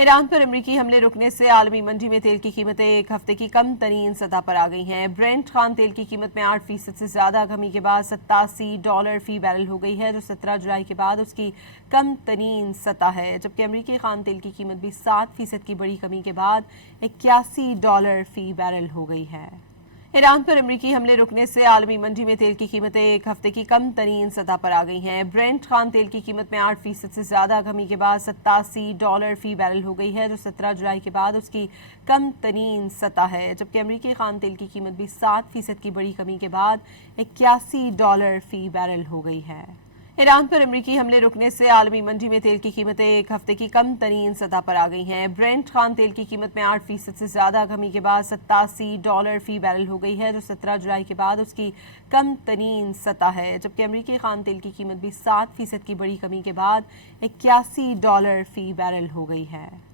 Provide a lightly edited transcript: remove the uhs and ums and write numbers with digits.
Iran पर अमरीकी हमले रुकने से आलमी मंडी में तेल की कीमतें एक हफ्ते की कम तरीन सतह पर आ गई हैं। ब्रेंट खाम तेल की कीमत में 8% से ज्यादा कमी के बाद $87 फी बैरल हो गई है, जो 17 जुलाई के बाद उसकी कम तरीन सतह है। जबकि अमरीकी खाम तेल की कीमत भी 7% की बड़ी कमी के बाद $81 फी बैरल हो गई है। ईरान पर अमरीकी हमले रुकने से आलमी मंडी में तेल की कीमतें एक हफ्ते की कम तरीन सतह पर आ गई हैं। ब्रेंट खाम तेल की कीमत में 8% से ज्यादा कमी के बाद $87 फी बैरल हो गई है, जो 17 जुलाई के बाद उसकी कम तरीन सतह है। जबकि अमरीकी खाम तेल की कीमत भी 7% की बड़ी कमी के बाद $81 फी बैरल हो गई है। ईरान पर अमरीकी हमले रुकने से आलमी मंडी में तेल की कीमतें एक हफ्ते की कम तरीन सतह पर आ गई हैं। ब्रेंट खाम तेल की कीमत में 8% से ज्यादा कमी के बाद $87 फी बैरल हो गई है, जो 17 जुलाई के बाद उसकी कम तरीन सतह है। जबकि अमरीकी खाम तेल की कीमत भी 7% की बड़ी कमी के बाद $81 फी बैरल हो गई है।